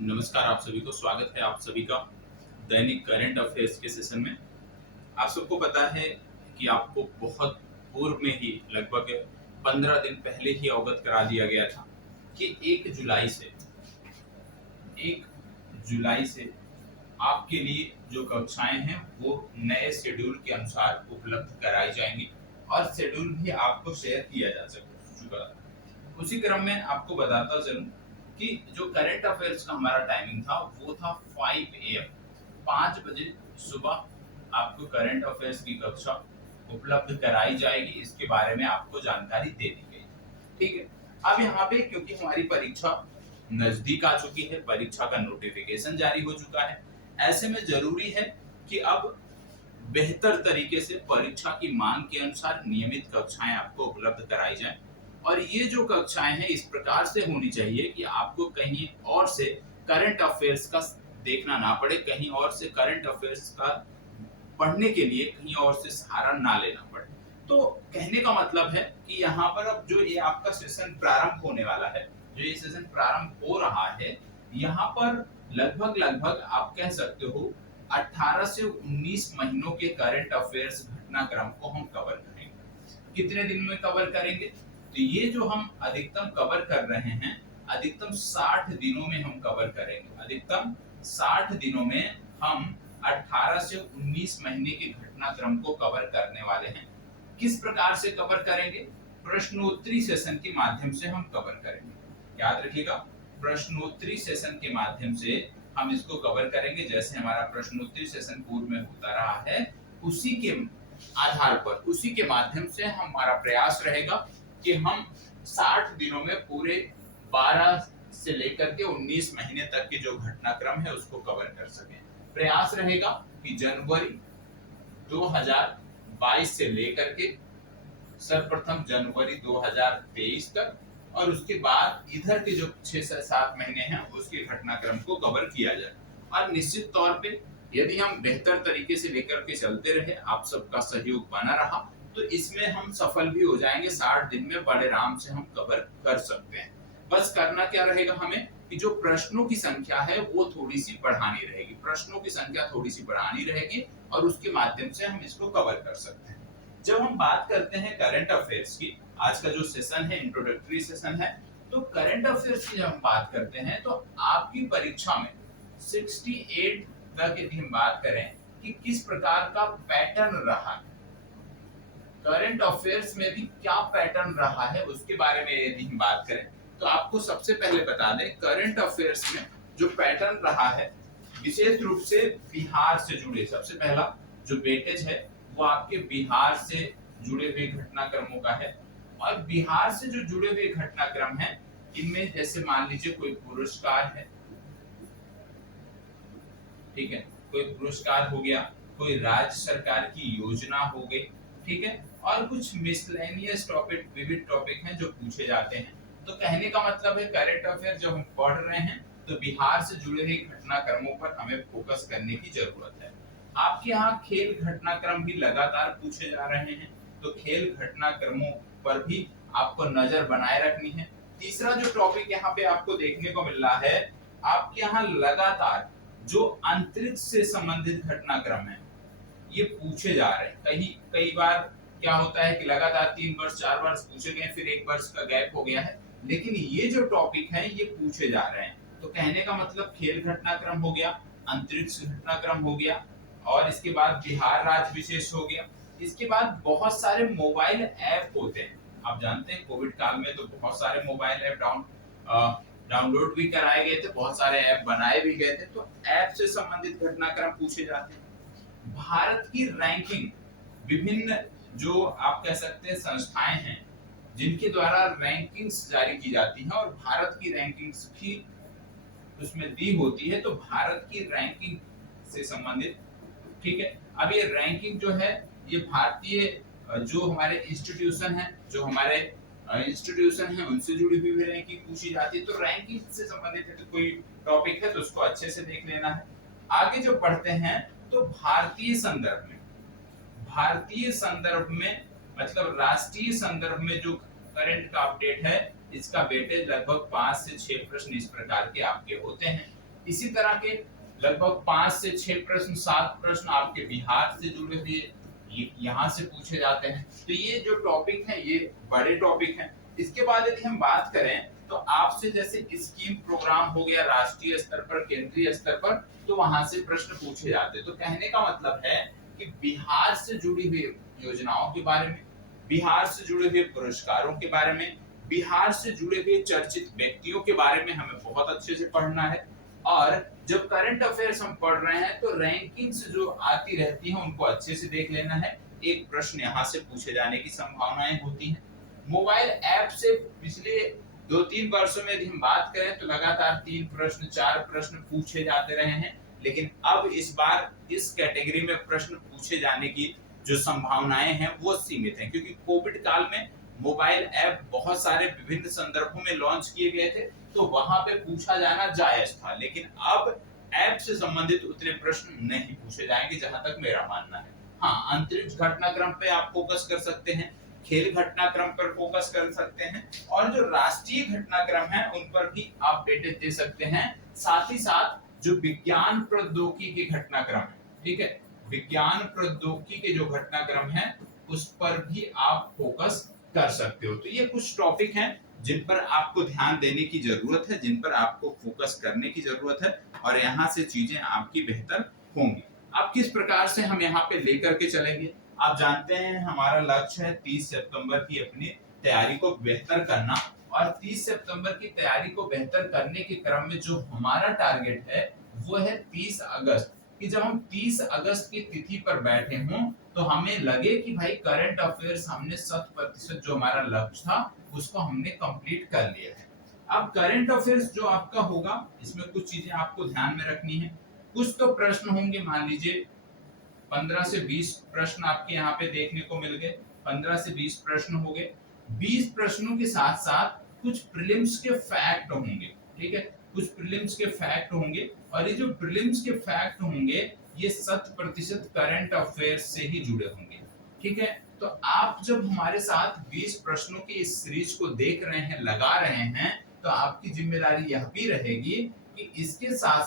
नमस्कार, आप सभी को स्वागत है आप सभी का दैनिक करंट अफेयर्स के सेशन में। आप सबको पता है कि आपको बहुत पूर्व में ही लगभग 15 दिन पहले ही अवगत करा दिया गया था कि 1 जुलाई से आपके लिए जो कक्षाएं हैं वो नए शेड्यूल के अनुसार उपलब्ध कराई जाएंगी और शेड्यूल भी आपको शेयर किया जा चुका था। उसी क्रम में आपको बताता चलूं कि जो करंट अफेयर्स का हमारा टाइमिंग था वो था 5 AM 5 बजे सुबह आपको करंट अफेयर्स की कक्षा उपलब्ध कराई जाएगी। इसके बारे में आपको जानकारी दे दी गई। ठीक है, अब यहाँ पे क्योंकि हमारी परीक्षा नजदीक आ चुकी है, परीक्षा का नोटिफिकेशन जारी हो चुका है, ऐसे में जरूरी है कि अब बेहतर तरीके से परीक्षा की मांग के अनुसार नियमित कक्षाएं आपको उपलब्ध कराई जाएं। और ये जो कक्षाएं हैं इस प्रकार से होनी चाहिए कि आपको कहीं और से करंट अफेयर्स का देखना ना पड़े, कहीं और से करंट अफेयर्स का पढ़ने के लिए कहीं और से सहारा ना लेना पड़े। तो कहने का मतलब है कि यहाँ पर अब जो ये आपका सेशन प्रारंभ होने वाला है, जो ये सेशन प्रारंभ हो रहा है, यहाँ पर लगभग लगभग आप कह सकते हो 18 से 19 महीनों के करंट अफेयर्स घटनाक्रम को हम कवर करेंगे। कितने दिन में कवर करेंगे? तो ये जो हम अधिकतम कवर कर रहे हैं, अधिकतम 60 दिनों में हम कवर करेंगे। अधिकतम 60 दिनों में हम 18 से 19 महीने के घटनाक्रम को कवर करने वाले हैं। किस प्रकार से कवर करेंगे? प्रश्नोत्तरी सेशन के माध्यम से हम कवर करेंगे। याद रखिएगा, प्रश्नोत्तरी सेशन के माध्यम से हम इसको कवर करेंगे। जैसे हमारा प्रश्नोत्तरी सेशन पूर्व में होता रहा है, उसी के आधार पर, उसी के माध्यम से हमारा प्रयास रहेगा कि हम 60 दिनों में पूरे 12 से लेकर के 19 महीने तक के जो घटनाक्रम है उसको कवर कर सकें। प्रयास रहेगा कि जनवरी 2022 से लेकर के सर्वप्रथम जनवरी 2023 तक और उसके बाद इधर के जो 6 से 7 महीने हैं उसके घटनाक्रम को कवर किया जाए। और निश्चित तौर पे यदि हम बेहतर तरीके से लेकर के चलते रहे, आप सबका सहयोग बना रहा, तो इसमें हम सफल भी हो जाएंगे। 60 दिन में बड़े आराम से हम कवर कर सकते हैं। बस करना क्या रहेगा हमें कि जो प्रश्नों की संख्या है वो थोड़ी सी बढ़ानी रहेगी, प्रश्नों की संख्या थोड़ी सी बढ़ानी रहेगी और उसके माध्यम से हम इसको कवर कर सकते हैं। जब हम बात करते हैं करंट अफेयर्स की, आज का जो सेशन है इंट्रोडक्टरी सेशन है, तो करंट अफेयर्स की जब हम बात करते हैं तो आपकी परीक्षा में 68 तक यदि हम बात करें कि किस प्रकार का पैटर्न रहा है, करंट अफेयर्स में भी क्या पैटर्न रहा है उसके बारे में यदि हम बात करें तो आपको सबसे पहले बता दें करंट अफेयर्स में जो पैटर्न रहा है विशेष रूप से बिहार से जुड़े, सबसे पहला जो वेटेज है वो आपके बिहार से जुड़े हुए घटनाक्रमों का है। और बिहार से जो जुड़े हुए घटनाक्रम हैं इनमें जैसे मान लीजिए कोई पुरस्कार है, ठीक है, कोई पुरस्कार हो गया, कोई राज्य सरकार की योजना हो गई, ठीक है, और कुछ मिसलेनियस टॉपिक, विविध टॉपिक हैं जो पूछे जाते हैं। तो कहने का मतलब है करंट अफेयर जब हम पढ़ रहे हैं तो बिहार से जुड़े हुए घटनाक्रमों पर हमें फोकस करने की जरूरत है। आपके यहाँ खेल घटनाक्रम भी लगातार पूछे जा रहे हैं, तो खेल घटनाक्रमों पर भी आपको नजर बनाए रखनी है। तीसरा जो टॉपिक यहाँ पे आपको देखने को मिल रहा है, आपके यहाँ लगातार जो अंतरिक्ष से संबंधित घटनाक्रम है ये पूछे जा रहे हैं। कई बार क्या होता है कि लगातार 3 वर्ष 4 वर्ष पूछे गए, फिर 1 वर्ष का गैप हो गया है, लेकिन ये जो टॉपिक है ये पूछे जा रहे हैं। तो कहने का मतलब खेल घटनाक्रम हो गया, अंतरिक्ष घटनाक्रम हो गया और इसके बाद बिहार राज्य विशेष हो गया। इसके बाद बहुत सारे मोबाइल ऐप होते हैं, आप जानते हैं कोविड काल में तो बहुत सारे मोबाइल ऐप डाउनलोड भी कराए गए थे, बहुत सारे ऐप बनाए भी गए थे, तो ऐप से संबंधित घटनाक्रम पूछे जाते हैं। भारत की रैंकिंग, विभिन्न जो आप कह सकते हैं संस्थाएं हैं जिनके द्वारा रैंकिंग्स जारी की जाती हैं और भारत की रैंकिंग्स भी उसमें दी होती है, तो भारत की रैंकिंग से संबंधित, ठीक है। अब ये रैंकिंग जो है ये भारतीय जो हमारे इंस्टीट्यूशन है, जो हमारे इंस्टीट्यूशन है उनसे जुड़ी हुई रैंकिंग पूछी जाती है। तो रैंकिंग से संबंधित है तो कोई टॉपिक है तो उसको अच्छे से देख लेना है। आगे जो पढ़ते हैं तो भारतीय संदर्भ में, भारतीय संदर्भ में मतलब राष्ट्रीय संदर्भ में जो करंट का अपडेट है इसका वेटेज लगभग 5 से 6 प्रश्न इस प्रकार के आपके होते हैं। इसी तरह के लगभग 5 से 6 प्रश्न, 7 प्रश्न आपके बिहार से जुड़े हुए यहाँ से पूछे जाते हैं। तो ये जो टॉपिक है ये बड़े टॉपिक हैं। इसके बाद यदि हम बात करें तो आपसे जैसे स्कीम प्रोग्राम हो गया राष्ट्रीय स्तर पर, केंद्रीय स्तर पर, तो वहां से प्रश्न पूछे जाते हैं। तो कहने का मतलब है कि बिहार से जुड़ी हुई योजनाओं के बारे में, बिहार से जुड़े हुए पुरस्कारों के बारे में, बिहार से जुड़े हुए चर्चित व्यक्तियों के बारे में हमें बहुत अच्छे से पढ़ना है। और जब करंट अफेयर्स हम पढ़ रहे हैं तो रैंकिंग्स जो आती रहती हैं उनको अच्छे से देख लेना है। एक प्रश्न यहाँ से पूछे जाने की संभावनाएं होती हैं। मोबाइल ऐप से पिछले 2-3 वर्षों में यदि हम बात करें तो लगातार 3 प्रश्न, 4 प्रश्न पूछे जाते रहे हैं, लेकिन अब इस बार इस कैटेगरी में प्रश्न पूछे जाने की जो संभावनाएं हैं वो सीमित हैं, क्योंकि कोविड काल में मोबाइल ऐप बहुत सारे विभिन्न संदर्भों में लॉन्च किए गए थे, तो वहां पे पूछा जाना जायज था। लेकिन अब ऐप से संबंधित उतने प्रश्न नहीं पूछे जाएंगे, जहां तक मेरा मानना है। हाँ, अंतरिक्ष घटनाक्रम पे आप फोकस कर सकते हैं, खेल घटनाक्रम पर फोकस कर सकते हैं, और जो राष्ट्रीय घटनाक्रम है उन पर भी आप वेटेज दे सकते हैं। साथ ही साथ जो विज्ञान प्रौद्योगिकी के घटनाक्रम है, ठीक है, विज्ञान प्रौद्योगिकी के जो घटनाक्रम है उस पर भी आप फोकस कर सकते हो। तो ये कुछ टॉपिक हैं जिन पर आपको ध्यान देने की जरूरत है, जिन पर आपको फोकस करने की जरूरत है, और यहाँ से चीजें आपकी बेहतर होंगी। अब किस प्रकार से हम यहाँ पे लेकर के चलेंगे? आप जानते हैं हमारा लक्ष्य है 30 सितंबर की अपनी तैयारी को बेहतर करना, और 30 सितंबर की तैयारी को बेहतर करने के क्रम में जो हमारा टारगेट है वो है 30 अगस्त कि जब हम 30 अगस्त की तिथि पर बैठे हों तो हमें लगे कि भाई करंट अफेयर्स हमने 100% जो हमारा लक्ष्य था उसको हमने कंप्लीट कर लिया है। अब करंट अफेयर्स जो आपका होगा इसमें कुछ चीजें आपको ध्यान में रखनी है। कुछ तो प्रश्न होंगे, मान लीजिए 15 से 20 प्रश्न आपके यहाँ पे देखने को मिल गए, 15 से 20 प्रश्न हो गए। 20 प्रश्नों के साथ साथ कुछ प्रीलिम्स के फैक्ट होंगे, ठीक है, कुछ प्रीलिम्स के फैक्ट होंगे, और ये जो प्रीलिम्स के फैक्ट होंगे ये 100% करंट अफेयर्स से ही जुड़े होंगे, ठीक है। तो आप जब हमारे साथ 20 प्रश्नों की इस सीरीज को देख रहे हैं, लगा रहे हैं, तो आपकी जिम्मेदारी यह भी रहेगी कि इसके साथ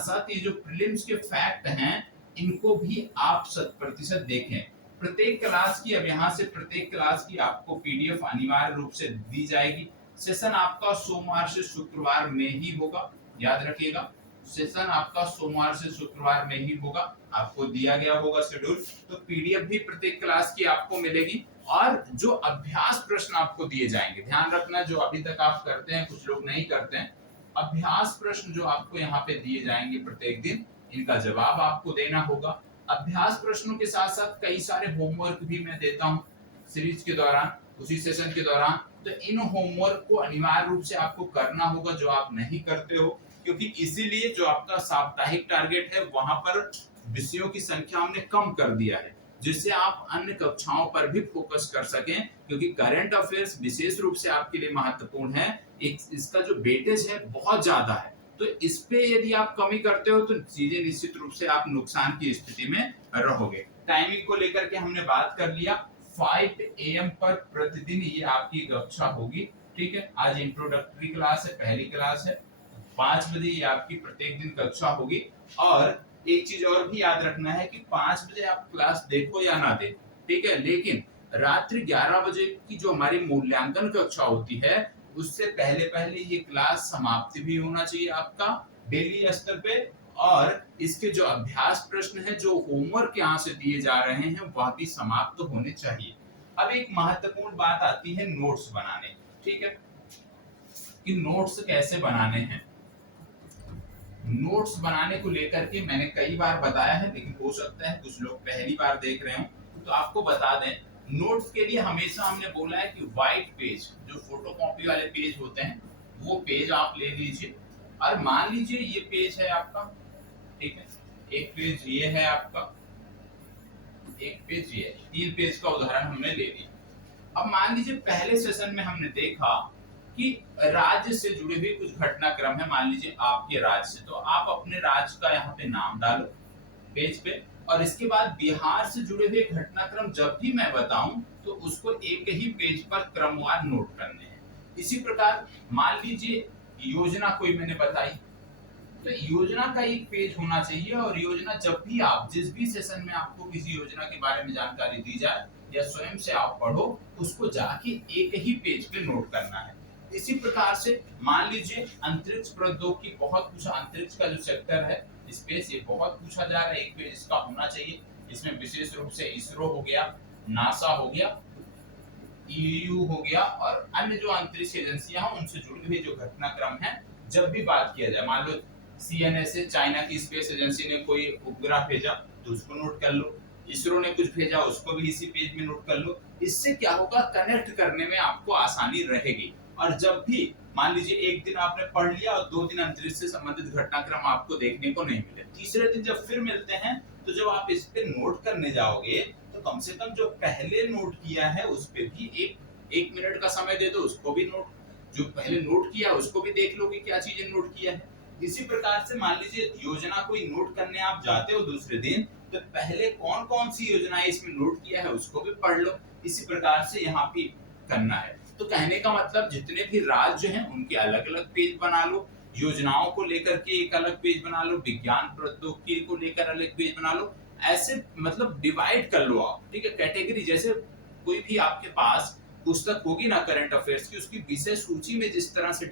साथ ये जो प्रीलिम्स के फैक्ट हैं इनको भी आप 100% देखें। प्रत्येक क्लास की, अब यहाँ से प्रत्येक क्लास की आपको पीडीएफ अनिवार्य रूप से दी जाएगी। सेशन आपका सोमवार से शुक्रवार में ही होगा, याद रखिएगा, सेशन आपका सोमवार से शुक्रवार में ही होगा, आपको दिया गया होगा शेड्यूल। तो पीडीएफ भी प्रत्येक क्लास की आपको मिलेगी, और जो अभ्यास प्रश्न आपको दिए जाएंगे, ध्यान रखना, जो अभी तक आप करते हैं, कुछ लोग नहीं करते हैं, अभ्यास प्रश्न जो आपको यहाँ पे दिए जाएंगे प्रत्येक दिन, इनका जवाब आपको देना होगा। अभ्यास प्रश्नों के साथ साथ कई सारे होमवर्क भी मैं देता हूँ सीरीज के दौरान, उसी सेशन के दौरान। तो इन होमवर्क को अनिवार्य रूप से आपको करना होगा जो आप नहीं करते हो, क्योंकि इसीलिए जो आपका साप्ताहिक टारगेट है वहां पर विषयों की संख्या हमने कम कर दिया है, जिससे आप अन्य कक्षाओं पर भी फोकस कर सकें, क्योंकि करंट अफेयर्स विशेष रूप से आपके लिए महत्वपूर्ण है। इसका जो वेटेज है बहुत ज्यादा है, तो इस पे यदि आप कमी करते हो तो चीजें निश्चित रूप से आप नुकसान की स्थिति में रहोगे। टाइमिंग को लेकर के हमने बात कर लिया, 5 AM पर प्रतिदिन ये आपकी कक्षा होगी, ठीक है। आज इंट्रोडक्टरी क्लास है, पहली क्लास है, 5 बजे ये आपकी प्रत्येक दिन कक्षा होगी। और एक चीज और भी याद रखना है कि 5 बजे आप क्लास देखो या ना देखो, ठीक है, लेकिन रात्रि 11 बजे की जो हमारी मूल्यांकन कक्षा होती है उससे पहले पहले ये क्लास समाप्ति भी होना चाहिए आपका डेली स्तर पे, और इसके जो अभ्यास प्रश्न है, जो होमवर्क यहाँ से दिए जा रहे हैं, वह भी समाप्त होने चाहिए। अब एक महत्वपूर्ण बात आती है नोट्स बनाने, ठीक है, कि नोट्स कैसे बनाने हैं। नोट्स बनाने को लेकर के मैंने कई बार बताया है, लेकिन हो सकता है कुछ लोग पहली बार देख रहे हो, तो आपको बता दें, नोट्स के लिए हमेशा हमने बोला है कि व्हाइट पेज, जो फोटोकॉपी वाले पेज होते हैं, वो पेज आप ले लीजिए। और मान लीजिए ये पेज है आपका, ठीक है, एक पेज ये है आपका, एक पेज ये, 3 पेज का उदाहरण हमने ले लिया। अब मान लीजिए पहले सेशन में हमने देखा कि राज्य से जुड़े हुए कुछ घटनाक्रम है, मान लीजिए आपके राज्य से, तो आप अपने राज्य का यहाँ पे नाम डालो पेज पे, और इसके बाद बिहार से जुड़े हुए घटनाक्रम जब भी मैं बताऊं तो उसको एक ही पेज पर क्रमवार नोट करने हैं। इसी प्रकार मान लीजिए योजना कोई मैंने बताई, तो योजना का एक पेज होना चाहिए, और योजना जब भी आप जिस भी सेशन में आपको किसी योजना के बारे में जानकारी दी जाए या स्वयं से आप पढ़ो, उसको जाके एक ही पेज पे नोट करना है। इसी प्रकार से मान लीजिए अंतरिक्ष प्रौद्योगिकी, बहुत कुछ अंतरिक्ष का जो सेक्टर है स्पेस, ये बहुत पूछा जा रहा है, एक पेज इसका होना चाहिए। इसमें विशेष रूप से इसरो हो गया, नासा हो गया, ईयू हो गया, और अन्य जो अंतरिक्ष एजेंसियां हैं उनसे जुड़े हुए जो घटनाक्रम है, जब भी बात किया जाए, मान लो सीएनएसए चाइना की स्पेस एजेंसी ने कोई उपग्रह भेजा तो उसको नोट कर लो, इसरो ने कुछ भेजा उसको भी इसी पेज में नोट कर लो। इससे क्या होगा, कनेक्ट करने में आपको आसानी रहेगी। और जब भी मान लीजिए एक दिन आपने पढ़ लिया और 2 दिन अंतरिक्ष से संबंधित घटनाक्रम आपको देखने को नहीं मिले, तीसरे दिन जब फिर मिलते हैं तो जब आप इस पे नोट करने जाओगे तो कम से कम जो पहले नोट किया है उस पे भी एक मिनट का समय दे दो, उसको भी नोट, जो पहले नोट किया उसको भी देख लो कि क्या चीजें नोट किया है। इसी प्रकार से मान लीजिए योजना कोई नोट करने आप जाते हो दूसरे दिन, तो पहले कौन कौन सी योजनाएं इसमें नोट किया है उसको भी पढ़ लो। इसी प्रकार से यहाँ पे करना है। तो कहने का मतलब जितने भी राज्य हैं उनके अलग अलग पेज बना लो, योजनाओं को लेकर के एक अलग पेज बना लो, विज्ञान प्रौद्योगिकी को लेकर अलग पेज बना लो, ऐसे मतलब डिवाइड कर लो आप, ठीक है, कैटेगरी। जैसे कोई भी आपके पास पुस्तक होगी ना करंट अफेयर्स की, उसकी विषय सूची में जिस तरह से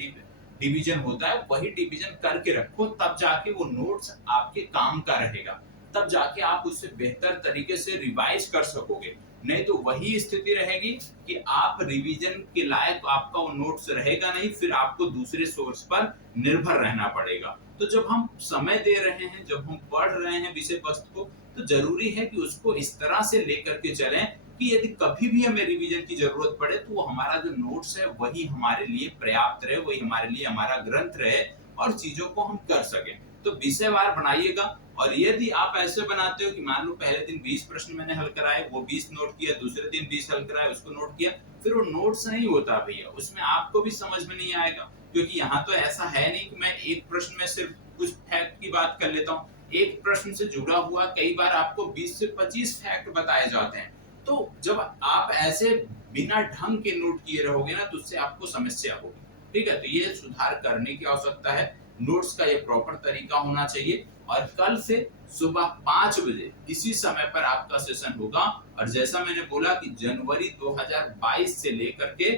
डिवीजन होता है वही डिवीजन करके रखो, तब जाके वो नोट्स आपके काम का रहेगा, तब जाके आप उससे बेहतर तरीके से रिवाइज कर सकोगे। नहीं तो वही स्थिति रहेगी कि आप रिवीजन के लायक आपका वो नोट्स रहेगा नहीं, फिर आपको दूसरे सोर्स पर निर्भर रहना पड़ेगा। तो जब हम समय दे रहे हैं, जब हम पढ़ रहे हैं विषय वस्तु को, तो जरूरी है कि उसको इस तरह से लेकर के चलें कि यदि कभी भी हमें रिवीजन की जरूरत पड़े तो वो हमारा जो नोट्स है वही हमारे लिए पर्याप्त रहे, वही हमारे लिए हमारा ग्रंथ रहे और चीजों को हम कर सकें। तो विषयवार बनाइएगा। और यदि आप ऐसे बनाते हो कि मान लो पहले दिन 20 प्रश्न मैंने हल कराए, वो 20 नोट किया, दूसरे दिन 20 हल कराए उसको नोट किया, फिर वो नोट्स नहीं होता भैया, उसमें आपको भी समझ में नहीं आएगा। क्योंकि यहाँ तो ऐसा है नहीं कि मैं एक प्रश्न में सिर्फ कुछ फैक्ट की बात कर लेता हूँ, एक प्रश्न से जुड़ा हुआ कई बार आपको 20 से 25 फैक्ट बताए जाते हैं। तो जब आप ऐसे बिना ढंग के नोट किए रहोगे ना तो उससे आपको समस्या होगी, ठीक है। तो ये सुधार करने की आवश्यकता है, नोट्स का ये प्रॉपर तरीका होना चाहिए। और कल से सुबह 5 बजे इसी समय पर आपका सेशन होगा। और जैसा मैंने बोला कि जनवरी 2022 से लेकर के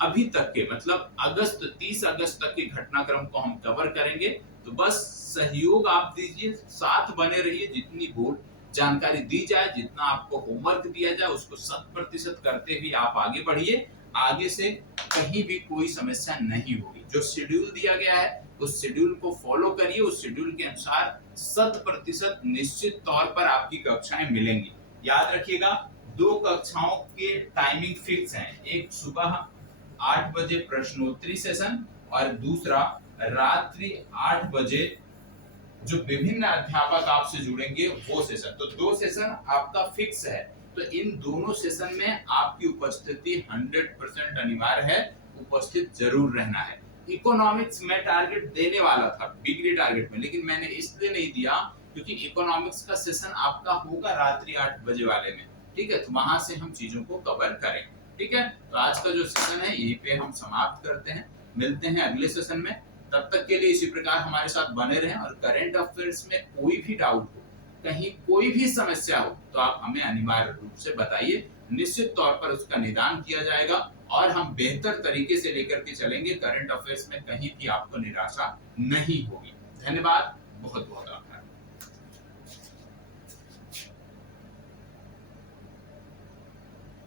अभी तक के, मतलब 30 अगस्त तक के घटनाक्रम को हम कवर करेंगे। तो बस सहयोग आप दीजिए, साथ बने रहिए, जितनी बोर्ड जानकारी दी जाए, जितना आपको होमवर्क दिया जाए उसको 100% करते हुए आप आगे बढ़िए। आगे से कहीं भी कोई समस्या नहीं होगी। जो शेड्यूल दिया गया है उस शेड्यूल को फॉलो करिए, उस शेड्यूल के अनुसार 100% निश्चित तौर पर आपकी कक्षाएं मिलेंगी। याद रखिएगा, 2 कक्षाओं के टाइमिंग फिक्स हैं, एक सुबह 8 बजे प्रश्नोत्तरी सेशन और दूसरा रात्रि 8 बजे जो विभिन्न अध्यापक आपसे जुड़ेंगे वो सेशन। तो 2 सेशन आपका फिक्स है। तो इन दोनों सेशन में आपकी उपस्थिति 100% अनिवार्य है, उपस्थित जरूर रहना है। इकोनॉमिक्स में टारगेट देने वाला था डिग्री टारगेट में, लेकिन मैंने इसलिए नहीं दिया क्योंकि इकोनॉमिक्स का सेशन आपका होगा रात्रि 8 बजे वाले में, ठीक है। तो वहां से हम चीजों को कवर करें, ठीक है। तो आज का जो सेशन है यहीं पे हम समाप्त करते हैं, मिलते हैं अगले सेशन में। तब तक के लिए इसी प्रकार हमारे साथ बने रहें। और करंट अफेयर्स में कोई भी डाउट हो, कहीं कोई भी समस्या हो तो आप हमें अनिवार्य रूप से बताइए, निश्चित तौर पर उसका निदान किया जाएगा और हम बेहतर तरीके से लेकर के चलेंगे। करंट अफेयर्स में कहीं भी आपको निराशा नहीं होगी। धन्यवाद, बहुत बहुत।